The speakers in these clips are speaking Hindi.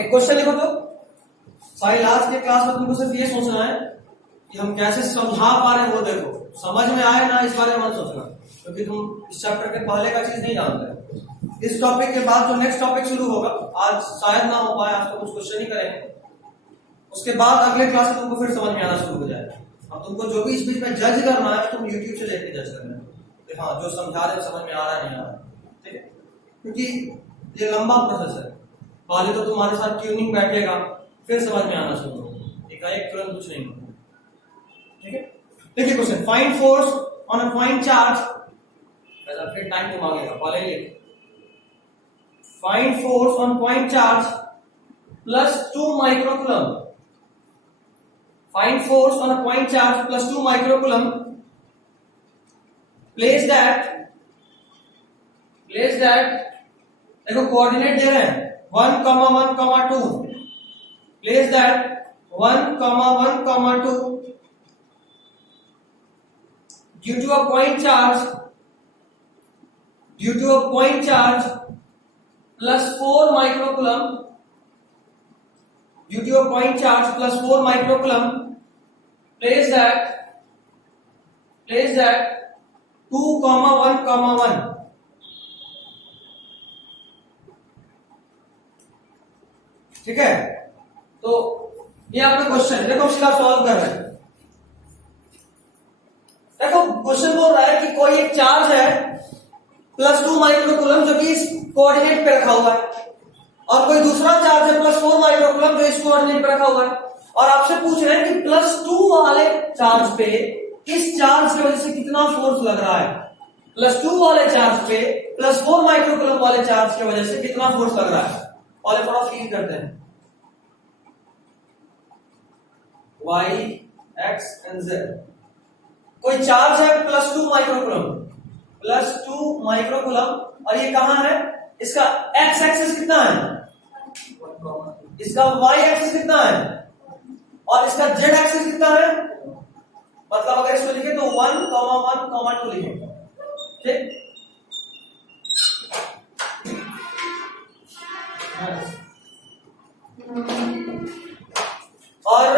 एक क्वेश्चन लिखो तो सारी लास्ट के क्लास में तुमको सिर्फ ये सोचना है कि हम कैसे समझा पा रहे हैं, वो देखो समझ में आए ना, इस बारे में मत सोचना, क्योंकि तुम इस चैप्टर के पहले का चीज नहीं जानते। इस टॉपिक के बाद जो नेक्स्ट टॉपिक शुरू होगा, आज शायद ना हो पाए, आज तो कुछ क्वेश्चन ही करेंगे, उसके बाद अगले क्लास में तुमको फिर समझ में आना शुरू हो जाएगा। अब तुमको जो भी इस बीच में जज करना है, तुम यूट्यूब से देख के जज करना है, हाँ जो समझा रहे समझ में आ रहा है नहीं आ रहा है, ठीक है, क्योंकि ये लंबा प्रोसेस है। पहले तो तुम्हारे साथ ट्यूनिंग बैठेगा, फिर समझ में आना शुरू होगा, एकाएक तुरंत कुछ नहीं होगा, ठीक है। देखिए question, find force on a point charge, ऐसा फिर टाइम को मांगेगा, पहले ही find force on point charge plus 2 microcoulomb, find force on a point charge plus 2 microcoulomb, place that देखो कोऑर्डिनेट दे रहे हैं 1, 1, 2, place that 1, 1, 2 due to a point charge plus 4 microcoulomb, due to a point charge plus 4 microcoulomb, place that 2, 1, 1, ठीक है। तो ये आपका क्वेश्चन है, देखो सीधा सॉल्व कर रहे हैं। देखो क्वेश्चन बोल रहा है कि कोई एक चार्ज है प्लस 2 माइक्रोकूलम जो कि इस कोऑर्डिनेट पे रखा हुआ है, और कोई दूसरा चार्ज है प्लस 4 माइक्रोकूलम जो इस कोऑर्डिनेट पे रखा हुआ है, और आपसे पूछ रहे हैं कि प्लस 2 वाले चार्ज पे इस चार्ज की वजह से कितना फोर्स लग रहा है, प्लस 2 वाले चार्ज पे प्लस 4 माइक्रोकूलम वाले चार्ज की वजह से कितना फोर्स लग रहा है। और थोड़ा फील करते हैं y, x and z। कोई चार्ज है प्लस 2 माइक्रोकूलम, और ये कहां है, इसका x एक्सिस कितना है, इसका y एक्सिस कितना है, और इसका z एक्सिस कितना है। मतलब अगर इसको लिखे तो 1, 1, 2 लिखे, ठीक। और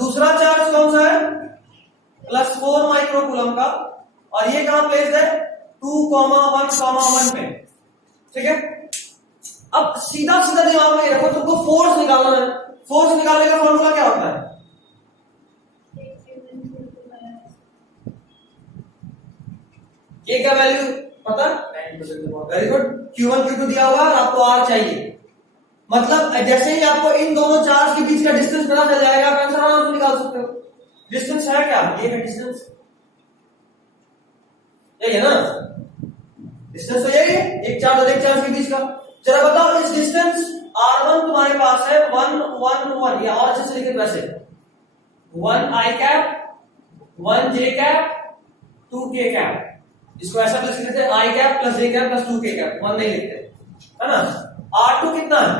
दूसरा चार्ज कौन सा है, प्लस 4 माइक्रोकूलम का, और ये कहां प्लेस है, 2, 1, 1 पे, ठीक है। अब सीधा दिमाग में रखो, तुमको फोर्स निकालना है। फोर्स निकालने का फॉर्मूला क्या होता है, ये क्या वैल्यू पता, वेरी गुड, Q1 Q2 दिया हुआ और आपको R चाहिए। मतलब जैसे ही आपको इन दोनों चार्ज के बीच का डिस्टेंस पता चल जाएगा, आप आंसर आराम से निकाल सकते हो। डिस्टेंस है क्या, ये है डिस्टेंस, यही है ना, डिस्टेंस तो यही है, एक चार्ज और एक चार्ज के बीच का। जरा बताओ इस डिस्टेंस R1 तुम्हारे पास है 1, 1, 1, या और अच्छे से लिखे वैसे 1 i cap, 1 j cap, 2 k cap. इसको ऐसा लिख सकते हैं i cap plus j cap plus 2 k cap, 1 नहीं लिखते, है ना। R2 कितना है,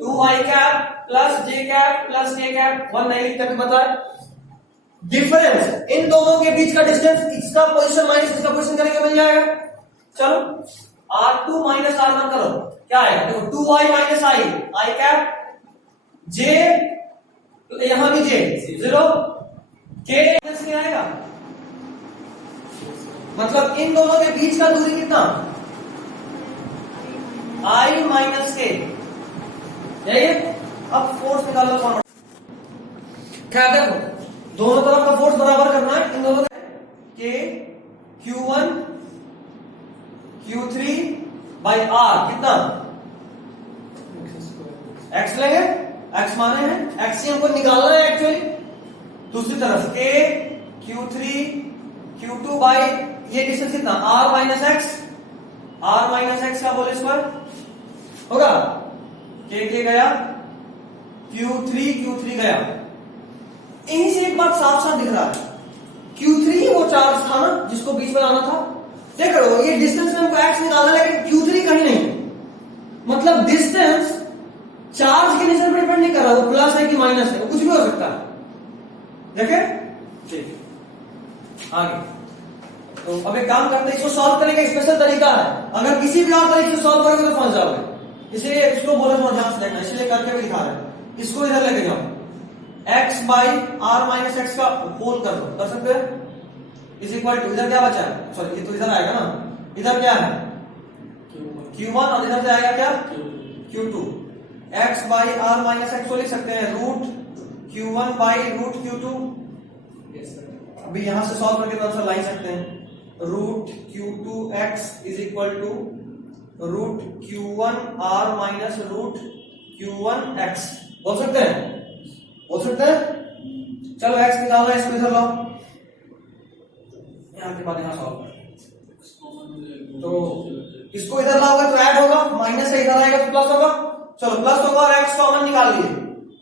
2 i cap plus j cap plus k cap, 1 नहीं लिखते, बताए डिफरेंस इन दोनों के बीच का डिस्टेंस, इसका पोजीशन माइनस इसका पोजीशन करेंगे मिल जाएगा। चलो R2 माइनस R1 करो, क्या आएगा, देखो 2i minus i cap, j यहां भी j 0, k नहीं आएगा। मतलब इन दोनों के बीच का दूरी कितना, i माइनस k, यही है। अब फोर्स निकालो फॉर्मूला, क्या देखो दोनों तरफ का फोर्स बराबर करना है, इन दोनों के Q1 Q3 बाई R कितना, x लेंगे, x माने हैं, x ही हमको निकालना है एक्चुअली। दूसरी तरफ K Q3 Q2 बाई ये डिस्टेंस कितना, R माइनस x का होल स्क्वायर होगा, K गया, Q3 गया। इन्हीं से एक बात साफ साफ दिख रहा है, Q3 ही वो चार्ज था ना जिसको बीच में लाना था। देख रहे हो ये डिस्टेंस में हमको x निकालना, लेकिन Q3 कहीं नहीं, मतलब डिस्टेंस चार्ज के नेचर पर डिपेंड नहीं कर रहा, वो प्लस है कि माइनस है, वो कुछ भी हो सकता है, देखे, ठीक। आगे तो अब एक काम करते हैं, इसको सॉल्व करने का स्पेशल तरीका है, अगर किसी भी और तरीके से सॉल्व करोगे तो फंस जाओगे। इसलिए इसको बोला थोड़ा ध्यान से देखना, इसलिए करके भी दिखा रहे हैं। इसको इधर लेके जाओ, x by R minus X का होल कर दो, कर सकते हैं, इज इक्वल टू, इधर क्या बचा है, सॉरी ये तो इधर आएगा ना, इधर क्या है Q1 और इधर से आएगा क्या Q2। x by R minus X को लिख सकते हैं root Q1 by root Q2। अभी यहां से सॉल्व करके आंसर ला सकते हैं, root Q2x is equal to root Q1 R minus root Q1x। बोल सकते हैं, बोल सकते हैं। चलो x निकालना है, इसको इधर लाओ, यहाँ के बाद यहाँ सॉल्व कर, तो इसको इधर लाओगे तो ऐड होगा, माइनस से इधर आएगा तो प्लस होगा। चलो प्लस होगा और x कॉमन निकाल लिए,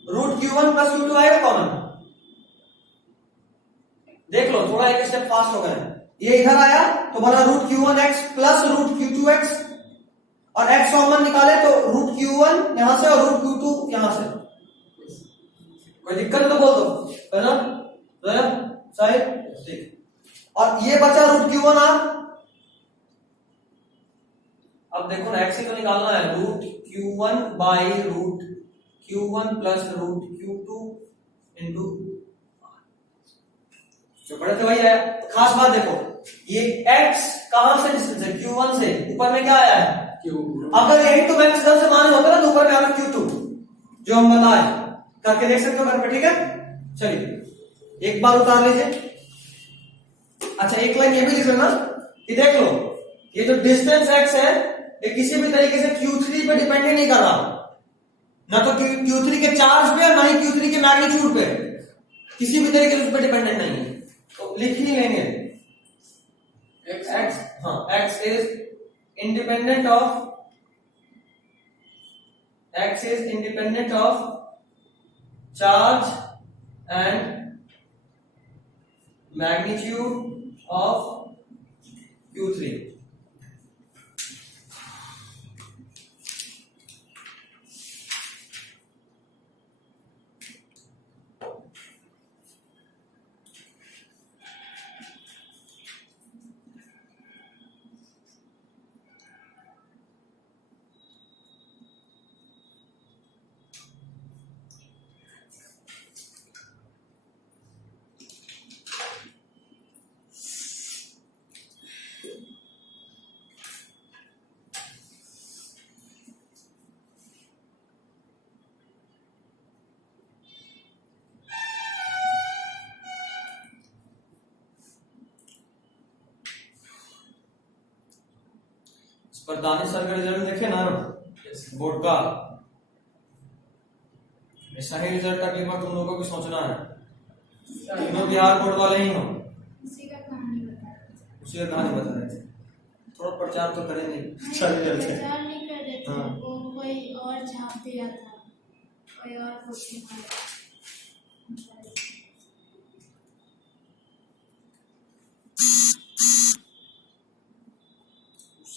रूट Q1 प्लस Q2 आएगा कॉमन। देख लो थोड़ा एक स्टेप फास्ट हो गए, ये इधर आया तो बना root Q1x plus root Q2x, और x कॉमन निकाले तो रूट Q1 यहां से और रूट Q2 यहां से। कोई दिक्कत है तो बोल दो, है ना सही, ठीक। और ये बचा रूट Q1R। अब देखो ना x ही तो निकालना है, root Q1 by root Q1 plus root Q2 into जो पढ़े थे वही है। खास बात देखो, ये x कहां से डिस्टेंस है, Q1 से, ऊपर में क्या आया है Q। अगर यही तो मैक्स इधर से माने होता ना तो ऊपर में आना Q2, जो हम बताए, करके देख सकते हो घर पे, ठीक है। चलिए एक बार उतार लीजिए। अच्छा एक लाइन ये भी लिख लेना कि देख लो ये जो डिस्टेंस x है ये किसी भी तरीके से Q3 पे डिपेंडेंट नहीं कर रहा, ना तो Q3 के चार्ज पे ना ही Q3 के मैग्नीट्यूड पे, किसी भी तरीके से उस पर डिपेंडेंट नहीं है, तो लिख ही लेंगे x। हाँ x is independent of charge and magnitude of Q3। पर दानिश सर का रिजल्ट देखे ना बोर्ड का, ऐसा ही रिजल्ट अगली बार तुम लोगों को भी सोचना है, तीनों बिहार बोर्ड वाले ही हो। उसी का कहानी बता रहे थे, थोड़ा प्रचार तो करेंगे, प्रचार नहीं कर रहे थे, वो कोई और छाप दिया था, कोई और उससे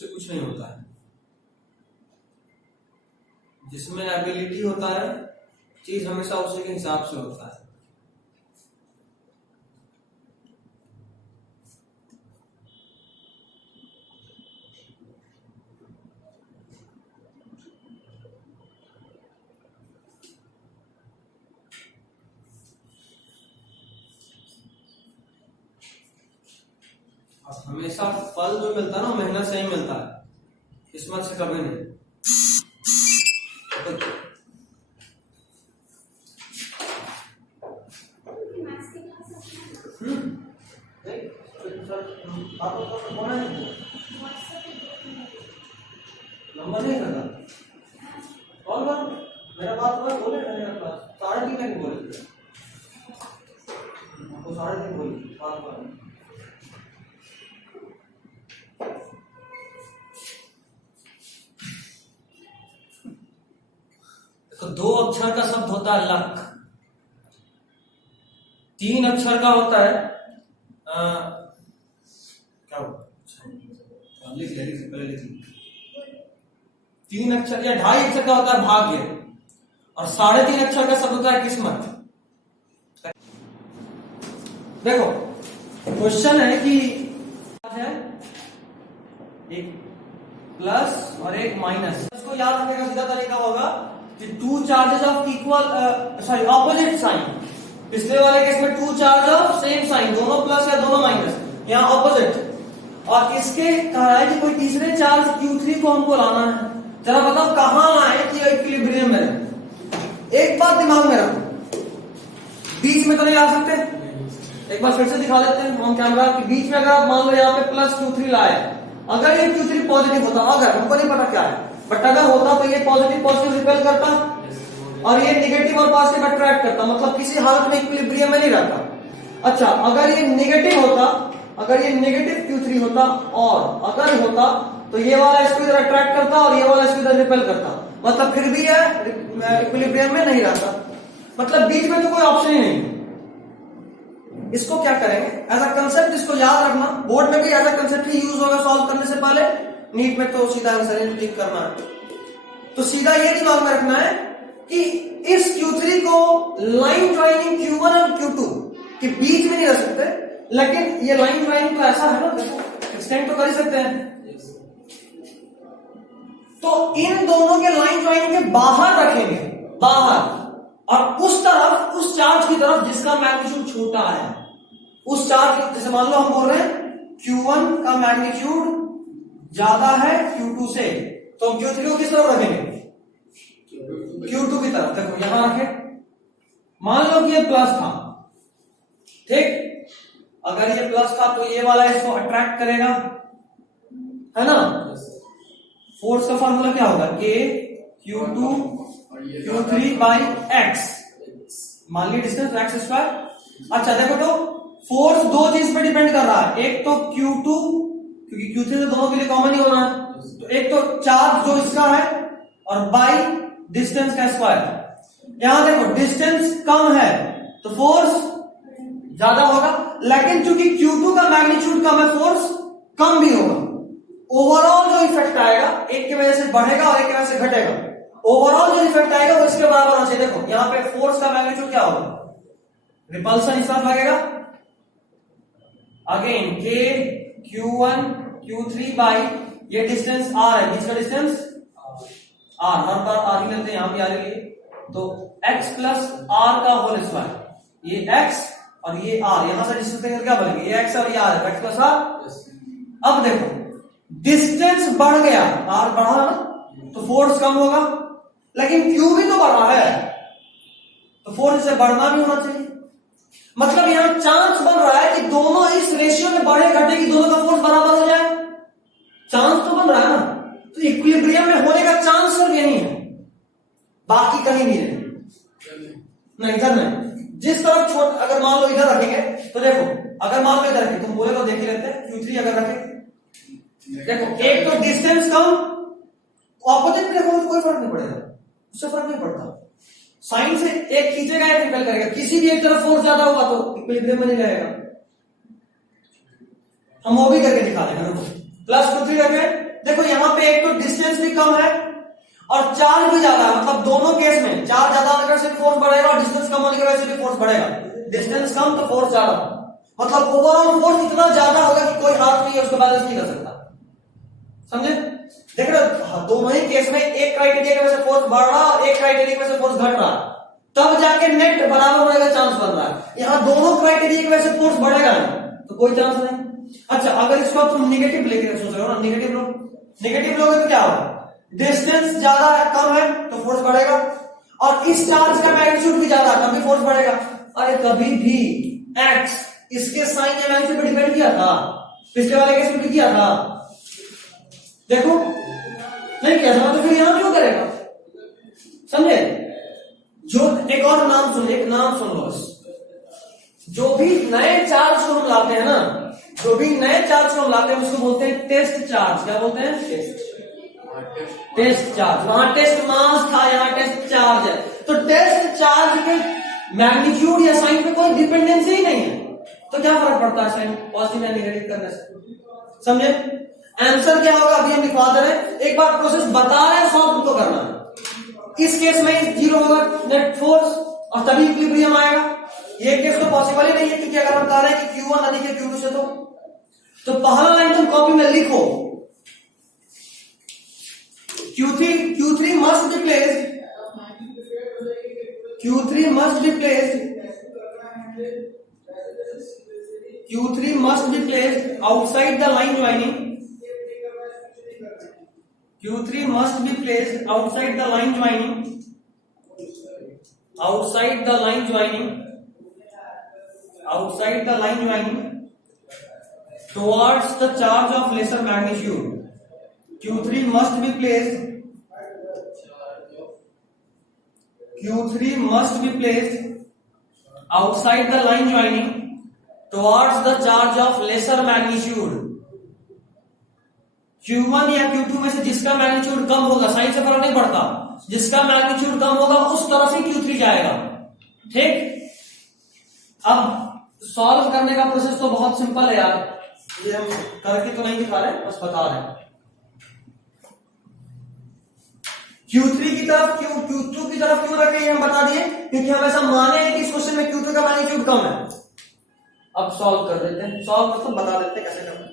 कुछ नहीं होता है, जिसमें एबिलिटी होता है चीज हमेशा उसी के हिसाब से होता है। हमेशा फल जो मिलता है ना मेहनत से ही मिलता है, किस्मत से कभी नहीं। नंबर नहीं करता कॉल करो, मेरा बात हुआ बोले मेरा क्लास 3:30 तक बोले, आपको 3:30 बोली बात हुआ। तो 2 अक्षर का शब्द होता है लक, 3 अक्षर का होता है क्या लिख ले, पहले लिख ले। 3 अक्षर या 2.5 अक्षर का होता है भाग्य, और 3.5 अक्षर का शब्द होता है किस्मत। देखो क्वेश्चन है कि एक प्लस और एक माइनस। इसको याद रखने का सीधा तरीका होगा कि two charges of equal opposite sign. पिछले वाले केस में two charge of same sign, दोनों प्लस या दोनों माइनस, यहाँ ऑपोजिट। और इसके कहा है कि कोई तीसरे चार्ज Q3 को हमको लाना है। जरा बताओ कहां लाए कि इक्विलिब्रियम में रहे। एक बात दिमाग में रखो, बीच में तो नहीं ला सकते। एक बार फिर से दिखा देते हैं ऑन कैमरा कि बीच में अगर आप मान लो यहाँ पे प्लस Q3 लाए, अगर ये Q3 पॉजिटिव होता, अगर हमको नहीं पता क्या है, बट अगर होता तो ये पॉजिटिव पॉजिटिव रिपेल करता और ये नेगेटिव और पॉजिटिव अट्रैक्ट करता, मतलब किसी हालत में इक्विलिब्रियम में नहीं रहता। अच्छा, अगर ये नेगेटिव होता, अगर ये नेगेटिव Q3 होता और अगर होता तो ये वाला इसको इधर अट्रैक्ट करता और ये वाला इसको इधर रिपेल करता, मतलब फिर भी ये इक्विलिब्रियम में नहीं रहता। मतलब बीच में तो कोई ऑप्शन ही नहीं। इसको क्या करेंगे एज अ कंसेप्ट, इसको याद रखना। बोर्ड में भी एज अ कंसेप्ट ही यूज होगा सॉल्व करने से पहले, नीट में तो सीधा आंसर क्लिक करना है। तो सीधा ये दिमाग में रखना है कि इस Q3 को लाइन ज्वाइनिंग Q1 और Q2 के बीच में नहीं रख सकते, लेकिन ये लाइन ज्वाइनिंग तो ऐसा है ना, एक्सटेंड तो कर ही सकते हैं। तो इन दोनों के लाइन ज्वाइनिंग के बाहर रखेंगे, बाहर, और उस तरफ, उस चार्ज की तरफ जिसका मैग्नीट्यूड छोटा है, उस चार्ज, जैसे मान लो हम बोल रहे हैं Q1 का मैग्नीट्यूड ज्यादा है Q2 से, तो Q3 को किस तरफ रखेंगे? Q2 की तरफ। देखो यहां रखें, मान लो कि ये प्लस था, ठीक, अगर ये प्लस था तो ये वाला इसको अट्रैक्ट करेगा, है ना। फोर्स का फॉर्मूला क्या होगा? K Q2 Q3 by x, मान ली डिस्टेंस x स्क्वायर। अच्छा देखो, तो फोर्स दो चीज पे डिपेंड कर रहा है, एक तो Q2, क्योंकि Q3 से दोनों के लिए कॉमन ही होना है, तो एक तो चार्ज जो इसका है और बाई डिस्टेंस का स्क्वायर। यहां देखो डिस्टेंस कम है तो फोर्स ज्यादा होगा, लेकिन चूंकि Q2 का मैग्नीट्यूड कम है, फोर्स कम भी होगा। ओवरऑल जो इफेक्ट आएगा, एक की वजह से बढ़ेगा और एक की वजह से घटेगा, ओवरऑल जो इफेक्ट आएगा वो इसके बराबर होना चाहिए। देखो यहां पे फोर्स का मैग्नीट्यूड क्या होगा? रिपल्सन इस तरफ लगेगा, again K Q1 Q3 by ये डिस्टेंस R है, बीच का डिस्टेंस R, हर बार R ही लेते हैं, यहां भी R ही लिए, तो x प्लस R का होल स्क्वायर, ये x और ये R, यहां से डिस्टेंस क्या बनेगी? ये x और ये R है, x प्लस R। अब देखो डिस्टेंस बढ़ गया, R बढ़ा ना, तो फोर्स कम होगा, लेकिन Q भी तो बढ़ा है, तो फोर्स से बढ़ना भी होना चाहिए। मतलब यहां चांस बन रहा है कि दोनों इस रेशियो में बढ़े घटे कि दोनों का फोर्स बराबर हो जाए, चांस तो बन रहा है ना। तो इक्विलिब्रियम में होने का चांस सिर्फ यही है, बाकी कहीं नहीं है, नहीं इधर नहीं। जिस तरफ छोट, अगर मान लो इधर रखेंगे तो देखो, अगर मान लो इधर रखें, तुम बोले तो देख ही लेते हैं, Q3 अगर रखें, देखो एक तो डिस्टेंस कम, ऑपोजिट में देखो तो कोई फर्क नहीं पड़ेगा, उससे फर्क नहीं पड़ता। साइन से एक खींचेगा या रिपेल करेगा, किसी भी एक तरफ फोर्स ज्यादा होगा तो इक्विलिब्रियम में नहीं रहेगा। हम वो भी करके दिखा देंगे, देखो प्लस Q3 रखे, देखो यहां पे एक तो डिस्टेंस भी कम है और चार्ज भी ज्यादा है, मतलब दोनों केस में चार्ज ज्यादा होने से फोर्स बढ़ेगा और डिस्टेंस कम होने की वजह से भी फोर्स बढ़ेगा। डिस्टेंस कम तो फोर्स ज्यादा, मतलब ओवरऑल फोर्स इतना ज्यादा होगा कि कोई हाथ नहीं है उसको बैलेंस नहीं कर सकता, समझे। देख रहे हो, दोनों ही केस में एक क्राइटेरिया की वजह से फोर्स बढ़ रहा है और एक क्राइटेरिया की वजह से फोर्स घट रहा है, तब जाके नेट बराबर होने का चांस बन रहा है। यहां दोनों क्राइटेरिया की वजह से फोर्स बढ़ेगा तो कोई चांस नहीं। अच्छा, अगर इसको तुम निगेटिव लेके सोच रहे हो ना, नेगेटिव लोगे तो क्या होगा? डिस्टेंस ज्यादा है, कम है तो फोर्स बढ़ेगा, और इस चार्ज का मैग्नीट्यूड भी ज्यादा है, तब भी फोर्स बढ़ेगा। अरे कभी भी x इसके साइन या मैग्नीट्यूड पर डिपेंड किया था, पिछले वाले केस में भी किया था, देखो नहीं किया था, तो फिर यहां क्यों करेगा, समझे। जो एक और नाम सुन, एक नाम सुन लो, जो भी नए चार्ज को हम लाते हैं ना, जो भी नए चार्ज को हम लाते हैं उसको बोलते हैं टेस्ट चार्ज। क्या बोलते हैं? Test charge. वहां टेस्ट मास था, यहाँ टेस्ट चार्ज है, तो टेस्ट चार्ज के मैग्नीट्यूड या साइन पे कोई डिपेंडेंसी ही नहीं है, तो क्या फर्क पड़ता है साइन पॉजिटिव या नेगेटिव करने से, समझे। आंसर क्या होगा अभी हम लिखवा दे रहे हैं, एक बार प्रोसेस बता रहे हैं, सॉल्व तुमको करना है। इस केस में जीरो होगा नेट फोर्स और तभी इक्विलिब्रियम आएगा। ये केस तो पॉसिबल ही नहीं है, क्योंकि अगर हम कह रहे हैं कि Q1 अधिक है Q2 से, तो पहला लाइन तुम कॉपी में लिखो, Q3 must be placed. Q3 must be placed. Q3 must be placed outside the line joining. Q3 must be placed outside the line joining. Outside the line joining. Outside the line joining. Towards the charge of lesser magnitude. Q3 must be placed. Q3 must be placed outside the line joining towards the charge of lesser magnitude. Q1 या Q2 में से जिसका मैग्नीट्यूड कम होगा, साइन से फर्क नहीं पड़ता, जिसका मैग्नीट्यूड कम होगा उस तरफ ही Q3 जाएगा। ठीक, अब सॉल्व करने का प्रोसेस तो बहुत सिंपल है यार, ये हम करके तो नहीं दिखा रहे, बस बता रहे हैं। Q3 की तरफ Q2 की तरफ क्यों रखे हम बता दिए, क्योंकि हम ऐसा माने हैं कि इस क्वेश्चन में Q2 का मैग्नीट्यूड कम है। अब सॉल्व कर देते हैं, सॉल्व मतलब बता देते हैं कैसे करना है।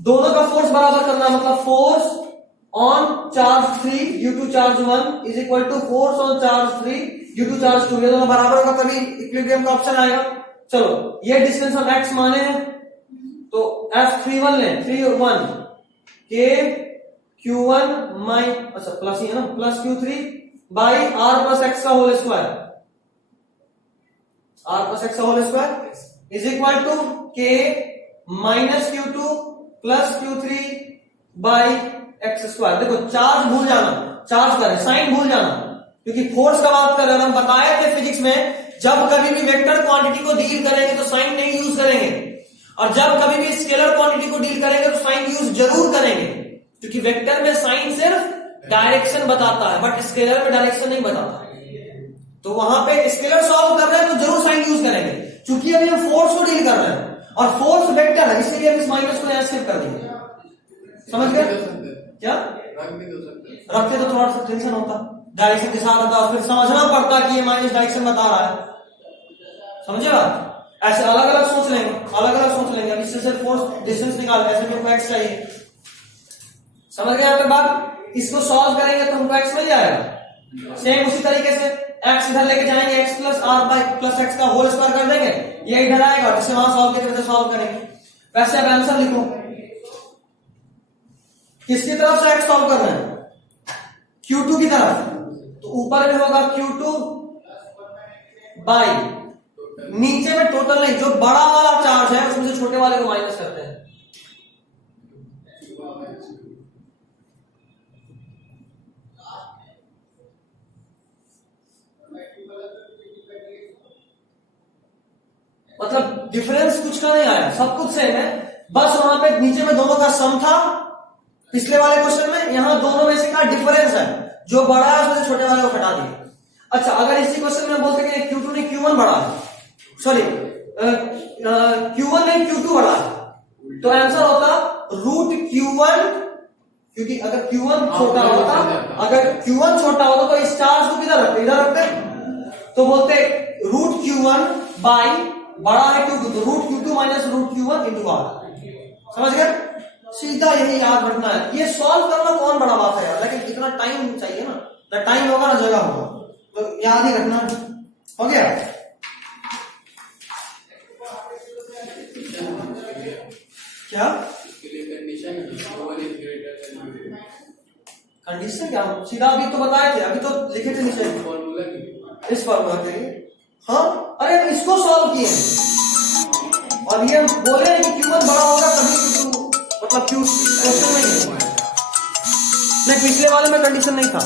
दोनों का फोर्स बराबर करना, मतलब force on charge 3 due to charge 1 is equal to force on charge 3 due to charge 2। ये दोनों बराबर होगा तभी इक्विलिब्रियम का ऑप्शन आएगा। चलो ये डिस्टेंस हम x माने हैं तो F31 लें, 3 और 1 के Q1 अच्छा प्लस ही है ना, plus Q3 by R plus x का whole square, R plus x का whole square is equal to K minus Q2 plus Q3 by x square. देखो चार्ज भूल जाना, चार्ज करें, साइन भूल जाना, क्योंकि फोर्स का बात कर रहे हैं। हम बताए थे फिजिक्स में जब कभी भी वेक्टर क्वांटिटी को डील करेंगे तो साइन नहीं यूज करेंगे, और जब कभी भी स्केलर क्वांटिटी को डील करेंगे तो साइन यूज जरूर करेंगे, क्योंकि वेक्टर में साइन सिर्फ डायरेक्शन बताता है बट स्केलर में डायरेक्शन नहीं बताता। तो वहां पे स्केलर सॉल्व कर रहे हैं तो जरूर साइन यूज करेंगे, क्योंकि अभी हम फोर्स को डील कर रहे हैं और फोर्स वेक्टर है, इसलिए हम इस माइनस को यहां स्किप कर देंगे। समझ गए क्या? रखते तो थोड़ा सा टेंशन होता, डायरेक्शन के साथ होता, फिर समझना पड़ता कि ये माइनस डायरेक्शन बता रहा है। समझे बात? ऐसे अलग अलग सोच लेंगे, अलग अलग सोच लेंगे। अब इससे सिर्फ फोर्स डिस्टेंस निकाल, ऐसे हमको एक्स चाहिए। समझ गए आपके बात? इसको सॉल्व करेंगे तो हमको एक्स मिल जाएगा। सेम उसी तरीके से एक्स इधर लेके जाएंगे, X plus R by plus x का होल स्क्वायर कर देंगे, ये इधर आएगा, जिससे वहां सॉल्व करते सॉल्व करेंगे। वैसे अब आंसर लिखो, किसकी तरफ से एक्स सॉल्व कर रहे हैं? Q2 की तरफ, तो ऊपर में होगा Q2 बाई, नीचे में टोटल नहीं, जो बड़ा वाला चार्ज है उसमें से छोटे वाले को माइनस करते हैं। मतलब डिफरेंस कुछ का नहीं आया, सब कुछ सेम है, बस वहां पे नीचे में दोनों का सम था पिछले वाले क्वेश्चन में, यहां दोनों में से का डिफरेंस है, जो बड़ा है उसमें से छोटे वाले को हटा दिए। अच्छा, अगर इसी क्वेश्चन में बोलते कि Q2 ने Q1 बढ़ा है, सॉरी Q1 ने Q2 बढ़ा है, तो आंसर होता रूट Q1, क्योंकि अगर Q1 छोटा होता, अगर Q1 छोटा होता तो इस चार्ज को किधर रखते, इधर रखते, तो बोलते रूट Q1 बाई बड़ा है Q2, तो root Q2 minus root Q1 into R। समझ गए? सीधा यही याद रखना है। ये सॉल्व करना कौन बड़ा बात है यार, लेकिन इतना टाइम चाहिए ना, ना टाइम होगा ना जगह होगा, तो याद ही रखना। हो गया? क्या कंडीशन क्या? सीधा अभी तो बताए थे, अभी तो लिखे थे नीचे इस फॉर्मूला के लिए। हाँ, अरे इसको सॉल्व किए और ये बोले कि Q1 बड़ा होगा तभी Q2, मतलब क्वेश्चन नहीं है, पिछले वाले में कंडीशन नहीं था।